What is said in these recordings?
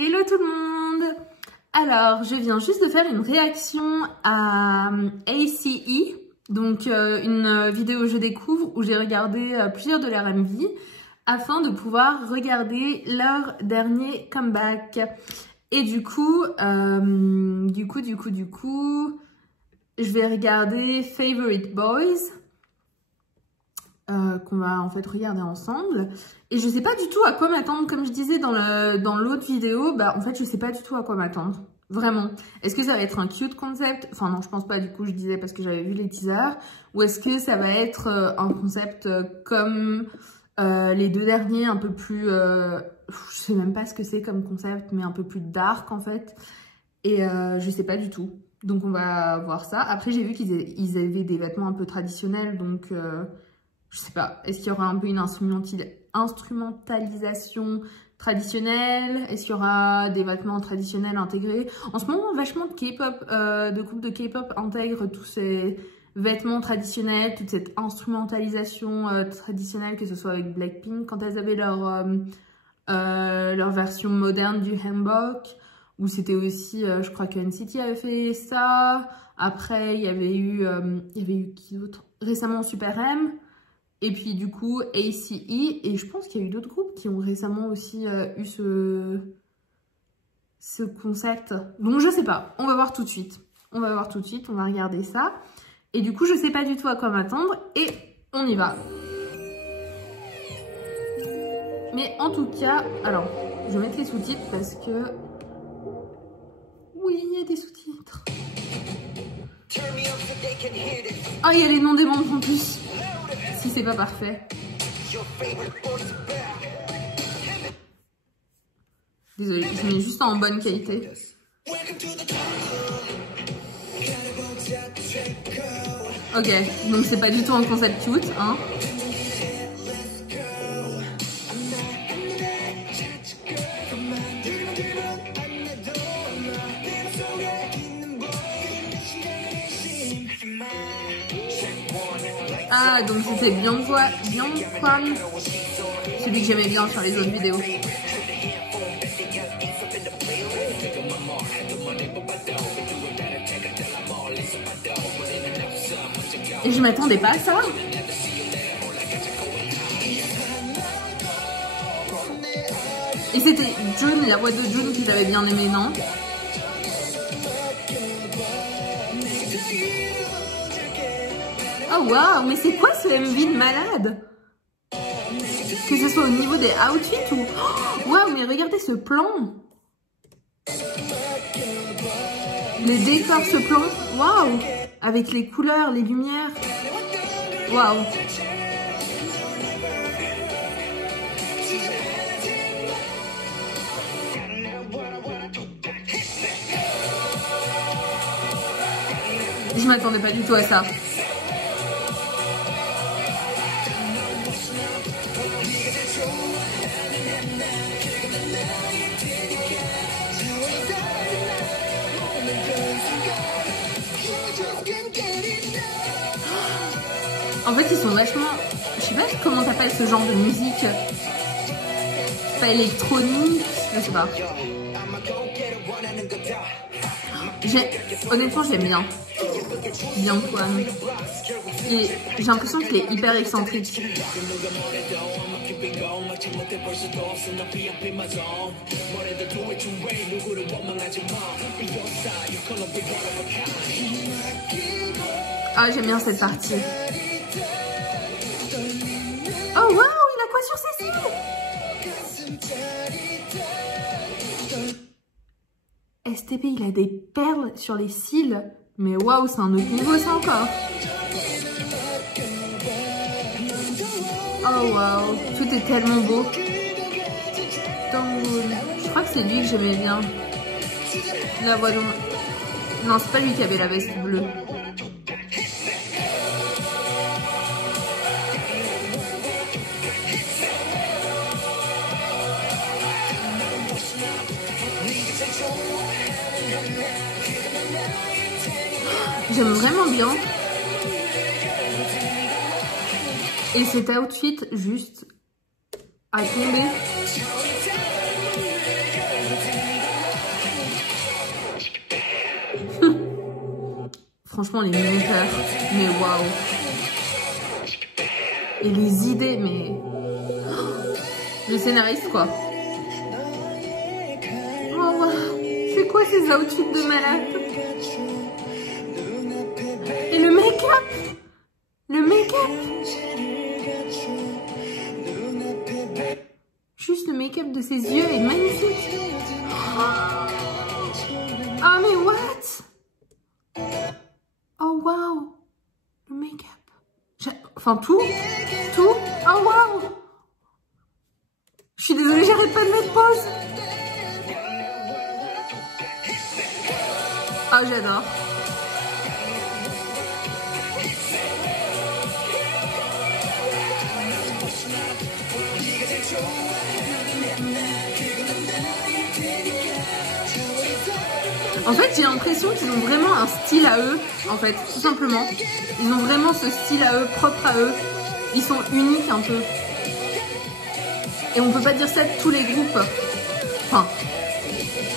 Hello tout le monde! Alors, je viens juste de faire une réaction à ACE, donc une vidéo Je découvre où j'ai regardé plusieurs de leurs MV afin de pouvoir regarder leur dernier comeback. Et du coup, je vais regarder Favorite Boys. Qu'on va en fait regarder ensemble. Et je sais pas du tout à quoi m'attendre. Comme je disais dans l'autre vidéo, bah en fait je sais pas du tout à quoi m'attendre. Vraiment. Est-ce que ça va être un cute concept? Enfin non, je pense pas, du coup je disais parce que j'avais vu les teasers. Ou est-ce que ça va être un concept comme les deux derniers, un peu plus... je sais même pas ce que c'est comme concept, mais un peu plus dark en fait. Et je sais pas du tout. Donc on va voir ça. Après j'ai vu qu'ils avaient des vêtements un peu traditionnels, donc... je sais pas, est-ce qu'il y aura un peu une instrumentalisation traditionnelle? Est-ce qu'il y aura des vêtements traditionnels intégrés? En ce moment, vachement de K-pop, de groupes de K-pop intègrent tous ces vêtements traditionnels, toute cette instrumentalisation traditionnelle, que ce soit avec Blackpink, quand elles avaient leur version moderne du hanbok, où c'était aussi, je crois que NCT avait fait ça. Après, il y avait eu qui d'autre? Récemment, Super M. Et puis du coup, ACE, et je pense qu'il y a eu d'autres groupes qui ont récemment aussi eu ce concept. Donc je sais pas, on va voir tout de suite. On va voir tout de suite, on va regarder ça. Et du coup, je sais pas du tout à quoi m'attendre, et on y va. Mais en tout cas, alors, je vais mettre les sous-titres parce que... Oui, il y a des sous-titres. Ah, il y a les noms des membres en plus. Si c'est pas parfait. Désolée, je mets juste en bonne qualité. Ok, donc c'est pas du tout un concept cute, hein. Ah, donc c'était Byungkwan, celui que j'aimais bien sur les autres vidéos. Et je m'attendais pas à ça. Et c'était June, la voix de June que j'avais bien aimée, non? Oh waouh, mais c'est quoi ce MV de malade? Que ce soit au niveau des outfits ou... Waouh, mais regardez ce plan. Le décor, ce plan. Waouh. Avec les couleurs, les lumières. Waouh. Je m'attendais pas du tout à ça. En fait, ils sont vachement... Je sais pas comment t'appelles ce genre de musique. Pas électronique, je sais pas. Honnêtement, j'aime bien. Byungkwan. Et j'ai l'impression qu'il est hyper excentrique. Ah, j'aime bien cette partie. Oh waouh, il a quoi sur ses cils? STP, il a des perles sur les cils. Mais waouh, c'est un autre niveau ça encore. Oh waouh, tout est tellement beau. Je crois que c'est lui que j'aimais bien. La voix de... Non, c'est pas lui qui avait la veste bleue. J'aime vraiment bien. Et cet outfit juste à tomber. Franchement, les monteurs, mais waouh. Et les idées, mais... Le scénariste, quoi. Oh, waouh. C'est quoi ces outfits de malade? Et le make-up. Le make-up. Juste le make-up de ses yeux est magnifique. Ah, mais what? Oh, wow. Le make-up. Enfin, tout. Tout. Oh, wow. Je suis désolée, j'arrête pas de mettre pause. Oh, j'adore. En fait, j'ai l'impression qu'ils ont vraiment un style à eux, en fait, tout simplement. Ils ont vraiment ce style à eux, propre à eux. Ils sont uniques un peu. Et on peut pas dire ça de tous les groupes. Enfin,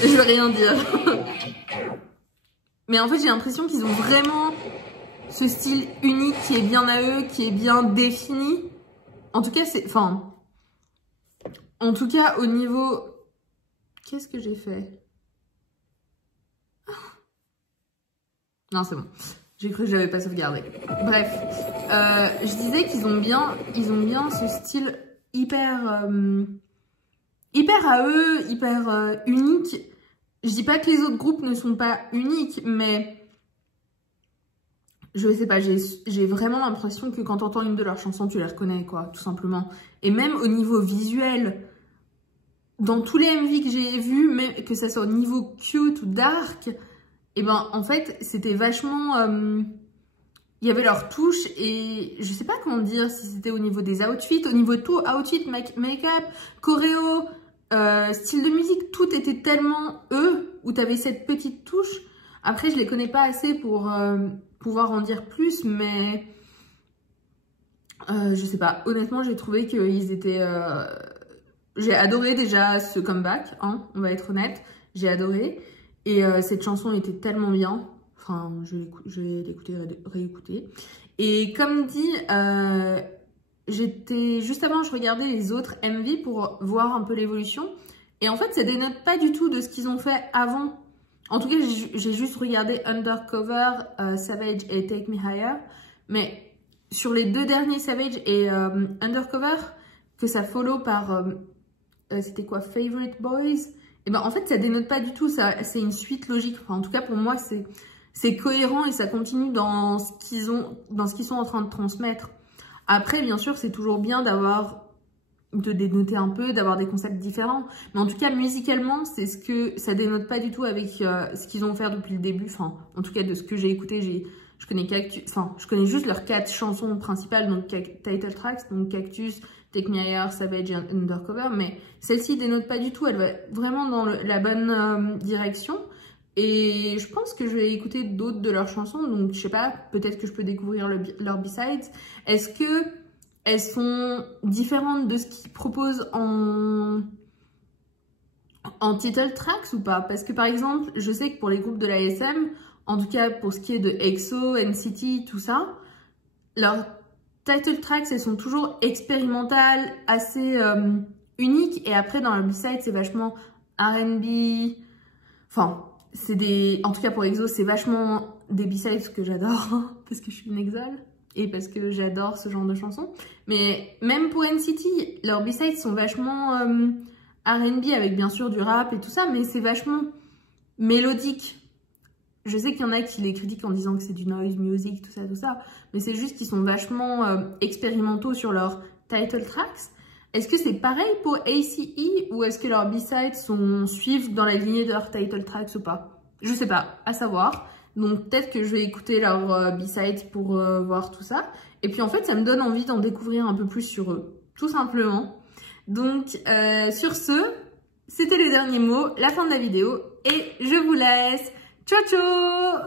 je vais rien dire. Mais en fait, j'ai l'impression qu'ils ont vraiment ce style unique qui est bien à eux, qui est bien défini. En tout cas, c'est... Enfin... En tout cas, au niveau... Qu'est-ce que j'ai fait? Non, c'est bon. J'ai cru que je l'avais pas sauvegardé. Bref, je disais qu'ils ont bien ce style hyper, hyper à eux, hyper unique. Je dis pas que les autres groupes ne sont pas uniques, mais je sais pas, j'ai vraiment l'impression que quand t'entends une de leurs chansons, tu les reconnais, quoi, tout simplement. Et même au niveau visuel, dans tous les MV que j'ai vus, même que ça soit au niveau cute ou dark, et ben en fait c'était vachement il y avait leur touche et je sais pas comment dire, si c'était au niveau des outfits, au niveau de tout, outfit, make-up, choréo, style de musique, tout était tellement eux, où t'avais cette petite touche. Après je les connais pas assez pour pouvoir en dire plus, mais je sais pas, honnêtement j'ai trouvé qu'ils étaient j'ai adoré déjà ce comeback, hein, on va être honnête, j'ai adoré. Et cette chanson était tellement bien. Enfin, je vais l'écouter, réécouter. Et comme dit, juste avant, je regardais les autres MV pour voir un peu l'évolution. Et en fait, ça dénote pas du tout de ce qu'ils ont fait avant. En tout cas, j'ai juste regardé Undercover, Savage et Take Me Higher. Mais sur les deux derniers, Savage et Undercover, que ça follow par... c'était quoi? Favorite Boys? Et ben en fait ça dénote pas du tout, c'est une suite logique. Enfin, en tout cas pour moi c'est cohérent et ça continue dans ce qu'ils sont en train de transmettre. Après bien sûr c'est toujours bien de dénoter un peu, d'avoir des concepts différents. Mais en tout cas musicalement c'est ce que ça dénote pas du tout avec ce qu'ils ont fait depuis le début. Enfin en tout cas de ce que j'ai écouté, je connais juste leurs 4 chansons principales, donc title tracks, donc Cactus, Take Me Higher, Savage et Undercover, mais celle-ci dénote pas du tout, elle va vraiment dans la bonne direction. Et je pense que je vais écouter d'autres de leurs chansons, donc je sais pas, peut-être que je peux découvrir leurs B-sides. Est-ce que elles sont différentes de ce qu'ils proposent en title tracks ou pas? Parce que par exemple, je sais que pour les groupes de l'ASM, en tout cas pour ce qui est de EXO, NCT, tout ça, leurs title tracks, elles sont toujours expérimentales, assez uniques. Et après, dans le B-side, c'est vachement R&B. Enfin, en tout cas pour EXO, c'est vachement des B-sides que j'adore. Parce que je suis une exole. Et parce que j'adore ce genre de chansons. Mais même pour NCT, leurs B-sides sont vachement R&B avec bien sûr du rap et tout ça. Mais c'est vachement mélodique. Je sais qu'il y en a qui les critiquent en disant que c'est du noise music, tout ça, mais c'est juste qu'ils sont vachement expérimentaux sur leurs title tracks. Est-ce que c'est pareil pour ACE ou est-ce que leurs B-sides suivent dans la lignée de leurs title tracks ou pas? Je sais pas, à savoir. Donc peut-être que je vais écouter leurs B-sides pour voir tout ça. Et puis en fait, ça me donne envie d'en découvrir un peu plus sur eux, tout simplement. Donc sur ce, c'était le dernier mot, la fin de la vidéo et je vous laisse. Ciao ciao!